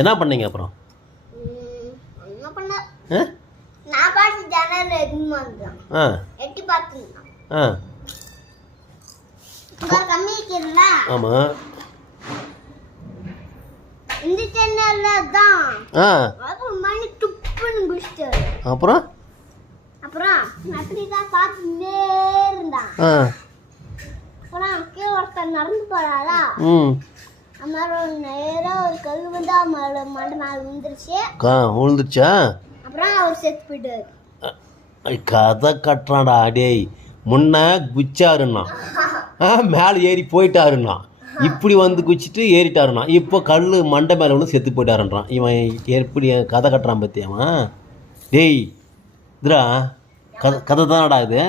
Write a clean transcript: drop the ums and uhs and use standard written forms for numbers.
என்ன பண்ணீங்க அப்புறம்? ஆமாம். அப்புறம் நடந்து போறாரா நேரம் ஒரு கல் வந்து மண்டை மேல விழுந்துருச்சா? அப்புறம் அவர் செத்து போயிட்டாரு. கதை கட்டுறான்டா. டேய், முன்ன குச்சாருன்னா மேலே ஏறி போயிட்டாருன்னா, இப்படி வந்து குச்சிட்டு ஏறிட்டாருன்னா, இப்போ கல் மண்டை மேலே ஒன்று செத்து போயிட்டாருன்றான். இவன் எப்படி கதை கட்டுறான் பற்றியாவன்? டேய் இதுரா கதை தானடா இது.